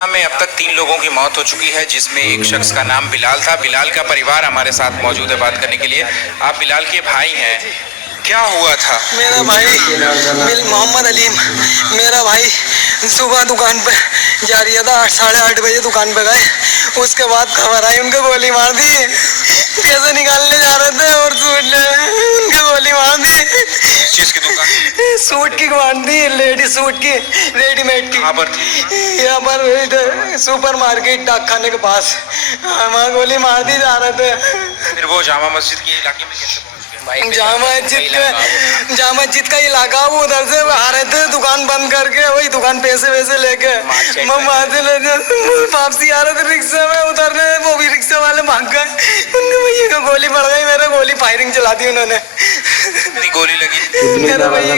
में अब तक 3 लोगों की मौत हो चुकी है, जिसमें एक शख्स का नाम बिलाल था। बिलाल का परिवार हमारे साथ मौजूद है बात करने के लिए। आप बिलाल के भाई हैं, क्या हुआ था? मेरा भाई मोहम्मद अलीम, मेरा भाई सुबह दुकान पे जा रहा था, 8-8:30 बजे दुकान पे गए। उसके बाद खबर आई उनको गोली मार दी। पैसे निकालने जा रहे थे और उनको गोली मार दी। किस चीज की दुकान? सूट की मार दी, लेडीज सूट की, रेडीमेड की। कहाँ पर थी? यहाँ पर सुपर मार्केट डाक खाने के पास, वहाँ गोली मार दी जा रहे थे। फिर वो जामा मस्जिद के इलाके में कैसे पहुंच गए? जामा मस्जिद का इलाका, वो उधर से आ रहे थे दुकान बंद करके, वही दुकान पैसे वैसे लेके वापसी आ रहे थे रिक्शा में, उतरने वो भी रिक्शा वाले भाग गए। उनके भैया को गोली पड़ गई, मेरे गोली फायरिंग चला दी उन्होंने। कितनी गोली लगी? मेरे भैया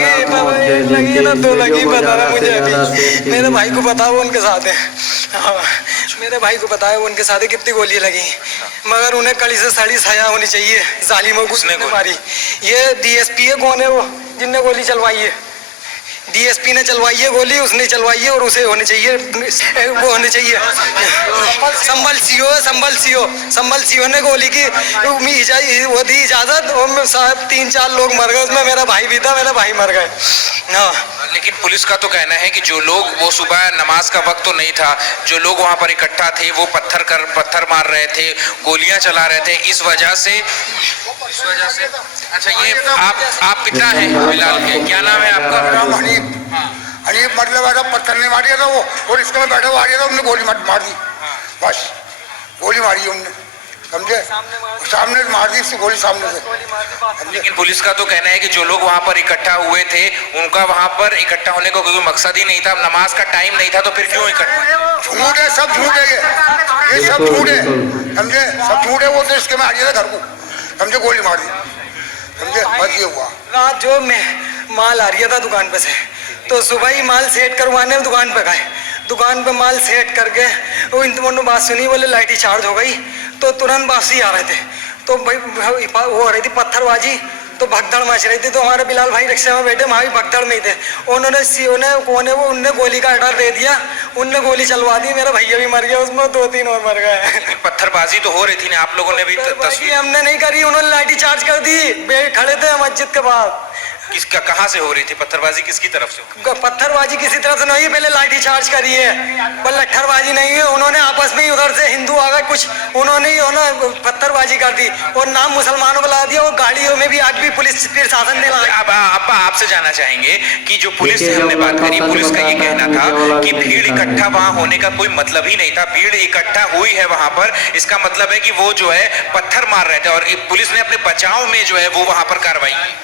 लगी ना, 2 लगी, पता ना मुझे अभी। मेरे भाई को पता, वो उनके साथ है। हाँ, मेरे भाई को पता है वो उनके साथ है कितनी गोली लगी, मगर उन्हें कड़ी से सड़ी सजा होनी चाहिए जालिमों को। उसने मारी, ये डीएसपी है, कौन है वो जिनने गोली चलवाई है? डीएसपी ने चलवाई है गोली, उसने चलवाई है, और उसे होने चाहिए, वो होने चाहिए। संभल सीओ ने गोली की वो दी इजाजत, और साहब 3-4 लोग मर गए, उसमें मेरा भाई भी था, मेरा भाई मर गए। हाँ, लेकिन पुलिस का तो कहना है कि जो लोग, वो सुबह नमाज का वक्त तो नहीं था, जो लोग वहां पर इकट्ठा थे वो पत्थर मार रहे थे, गोलियां चला रहे थे, इस वजह से। अच्छा, ये आप पिता हैं बिलाल के, क्या नाम है आपका? नाम हनीफ मतलब ऐसा पत्थर नहीं मारिया था वो, और इसके में बैठा हुआ आ रहा था, उन्होंने गोली मार दी। बस गोली मारी उनने, समझे? सामने मार दी इससे गोली, सामने से। लेकिन पुलिस का तो कहना है कि जो लोग वहां पर इकट्ठा हुए थे, उनका वहां पर इकट्ठा होने का कोई मकसद ही नहीं था, नमाज का टाइम नहीं था, तो फिर क्यों इकट्ठा? झूठ है, सब झूठ है, ये सब झूठ है, समझे? सब झूठ है। वो तो इसके में आ गया था घर को, समझे? गोली मार दी, समझे? बस ये हुआ। रात जो मैं माल आ रहा था दुकान पे से, तो सुबह ही माल सेट करवाने दुकान पे गए। दुकान पे माल सेट करके वो इन बात सुनी, बोले लाइट चार्ज हो गई, तो तुरंत वापसी आ रहे थे, तो भाई वो हो रही थी पत्थरबाजी, तो भगदड़ मच रही थी। तो हमारे बिलाल भाई रिक्शा में बैठे, वहाँ भी भगदड़ में ही थे। उन्होंने सीओ ने कौन है वो, उनने गोली का ऑर्डर दे दिया, उनने गोली चलवा दी, मेरा भैया भी मर गया उसमें, 2-3 और मर गए। पत्थरबाजी तो हो रही थी ना, आप लोगों ने भी तस्वीर? हमने नहीं करी, उन्होंने लाठी चार्ज कर दी, खड़े थे मस्जिद के बाद। किसका, कहाँ से हो रही थी पत्थरबाजी, किसकी तरफ से? पत्थरबाजी किसी तरफ से नहीं, पहले लाठी चार्ज करी है, पर लट्ठरबाजी नहीं है। उन्होंने आपस में ही, उधर से हिंदू आ गए कुछ, उन्होंने पत्थरबाजी कर दी और नाम मुसलमानों को ला दिया। और गाड़ियों में भी आज भी पुलिस प्रशासन ने लगा। अब आपसे जानना चाहेंगे कि जो पुलिस से हमने बात करी, पुलिस का ये कहना था कि भीड़ इकट्ठा वहां होने का कोई मतलब ही नहीं था, भीड़ इकट्ठा हुई है वहां पर, इसका मतलब है कि वो जो है पत्थर मार रहे थे, और पुलिस ने अपने बचाव में जो है वो वहां पर कार्रवाई की।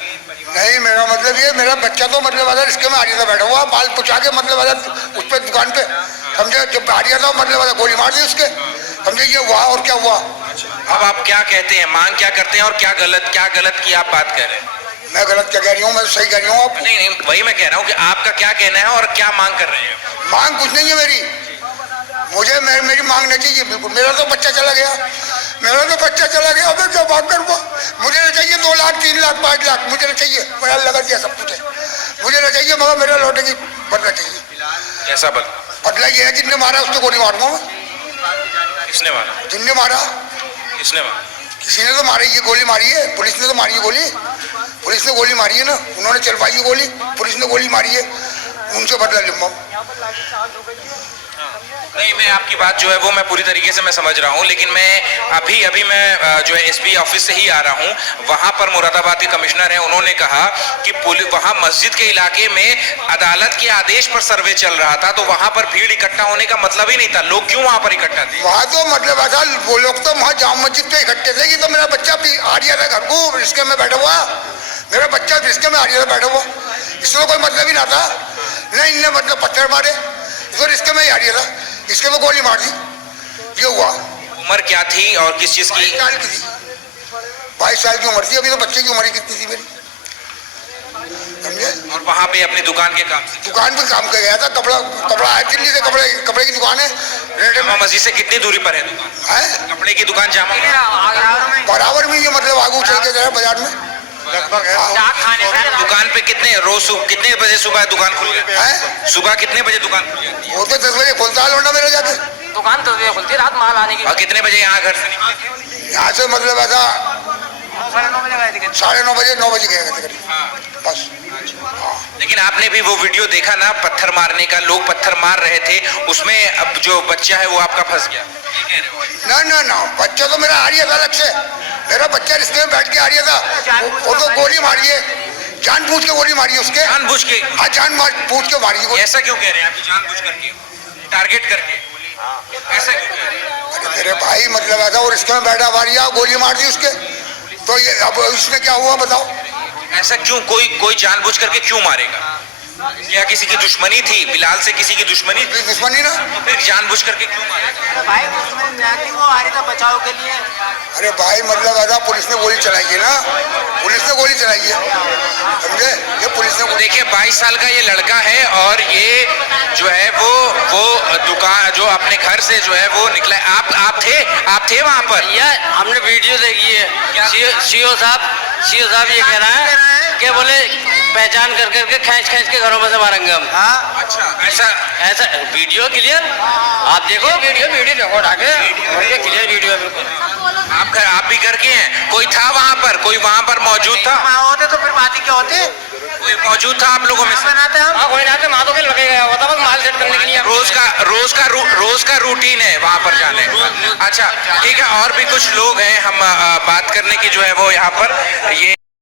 नहीं, मेरा मतलब ये, मेरा बच्चा तो मतलब अगर इसके में आ रहा था, बैठा हुआ बाल पुछा के, मतलब अगर उस पर दुकान पे, समझे? जब आ रहा था मतलब अगर गोली मार दी उसके, समझे? ये हुआ, और क्या हुआ? अब आप क्या कहते हैं, मांग क्या करते हैं, और क्या गलत की आप बात कर रहे हैं? मैं गलत क्या कह रही हूँ? मैं सही कह रही हूँ। आप नहीं, वही मैं कह रहा हूँ कि आपका क्या कहना है और क्या मांग कर रहे हैं? मांग कुछ नहीं है मेरी, मुझे मेरी मांग नहीं चाहिए बिल्कुल। मेरा तो बच्चा चला गया, मैं क्या मांग करूँगा? मुझे नहीं चाहिए 2 लाख, 3 लाख, 5 लाख, मुझे नहीं चाहिए। मेरा लगा दिया सब कुछ है, मुझे नहीं चाहिए, मगर मेरा लौटेगी बनना चाहिए। कैसा बदला ये है, जिनने मारा उसको गोली मारूंगा मैं। किसने मारा? जिनने मारा, किसने मारा? किसी ने तो मारी, ये गोली मारी है, पुलिस ने तो मारी है गोली, पुलिस ने गोली मारी है ना, उन्होंने चलवाई है गोली, पुलिस ने गोली मारी है, उनसे बदला लूंगा। नहीं, मैं आपकी बात जो है वो मैं पूरी तरीके से मैं समझ रहा हूँ, लेकिन मैं अभी मैं जो है एसपी ऑफिस से ही आ रहा हूँ। वहाँ पर मुरादाबाद के कमिश्नर हैं, उन्होंने कहा कि वहाँ मस्जिद के इलाके में अदालत के आदेश पर सर्वे चल रहा था, तो वहाँ पर भीड़ इकट्ठा होने का मतलब ही नहीं था। लोग क्यों वहाँ पर इकट्ठा थे? वहाँ तो मतलब ऐसा, वो लोग तो वहाँ जाम मस्जिद पे इकट्ठे थे। कि तो मेरा बच्चा भी आ रहा था घर को, रिश्के में बैठा हुआ, मेरा बच्चा रिश्के में आ रहा था बैठा हुआ, इसमें कोई मतलब ही ना था। नहीं, इनने मतलब पत्थर मारे, तो रिश्के में ही आ रहा था, इसके में गोली मार दी, ये हुआ। उम्र क्या थी और किस चीज की? 22 साल की थी, 22 साल की उम्र थी। अभी तो बच्चे की उम्र कितनी थी मेरी, समझे? और वहाँ पे अपनी दुकान के काम से, दुकान पे काम कर गया था, कपड़ा है दिल्ली से, कपड़े की दुकान है। जामा मस्जिद से कितनी दूरी पर है दुकान? कपड़े की दुकान जामा बराबर में, ये मतलब आगू चल के जरा बाजार में लगभग है। दुकान पे कितने रोज कितने बजे सुबह दुकान खुल जाती हैं? है? सुबह कितने बजे दुकान खुल जाती है? वो तो 10 बजे खुलता है लौंडा मेरा जाके। दुकान तो खुलती रात माल आने की। और कितने बजे यहाँ घर से निकले? यहाँ से मतलब ऐसा 9:30 बजे गए थे। 9:30 बजे 9 बजे गए थे करीब। हाँ। बस लेकिन आपने भी वो वीडियो देखा ना, पत्थर मारने का, लोग पत्थर मार रहे थे, उसमें अब जो बच्चा है वो आपका फंस गया। ना ना ना, बच्चा तो मेरा आ रहा था अलग से। मेरा बच्चा रिश्ते में बैठ के आ रहा था। वो तो गोली मारी है, जानबूझ के गोली मारी है उसके। जानबूझ के? हाँ, जानबूझ के मारी है गोली। ऐसा क्यों कह रहे हैं आप? जानबूझ करके, टारगेट करके, ऐसा क्यों कह रहे हैं? अरे मेरे भाई मतलब ऐसा, वो रिश्ते में बैठा मारी, गोली मार दी उसके। तो ये अब इसमें क्या हुआ बताओ? ऐसा क्यों? कोई जानबूझ करके क्यों मारेगा? या किसी की दुश्मनी थी? बिलाल से किसी की दुश्मनी थी? दुश्मनी ना। तो फिर जानबूझ करके क्यों मारेगा? भाई दुश्मन जाती वो आ रही था बचाव के लिए। अरे भाई मतलब ऐसा, पुलिस ने गोली चलाई है ना, पुलिस ने गोली चलाई है, समझे? ये पुलिस ने। देखिए 22 साल का ये लड़का है और ये जो है वो दुकान जो अपने घर से जो है वो निकला है। आप थे वहाँ पर? हमने वीडियो देखी है। सीओ साहब ये कह रहा है कि बोले पहचान कर करके खींच के घरों में से मारेंगे हम। हाँ अच्छा, ऐसा वीडियो क्लियर आप देखो, वीडियो देखो उठाके क्लियर वीडियो बिल्कुल। आप भी करके हैं? कोई था वहाँ पर? कोई वहाँ पर मौजूद था? होते तो फिर बात ही क्या होती। कोई मौजूद था आप लोगों में से? बनाते हम कोई नाते मातो के लगे गया होता, बस माल सेट करने के लिए। रोज का रूटीन है वहाँ पर जाने? अच्छा ठीक है, और भी कुछ लोग हैं, हम बात करने की जो है वो यहाँ पर ये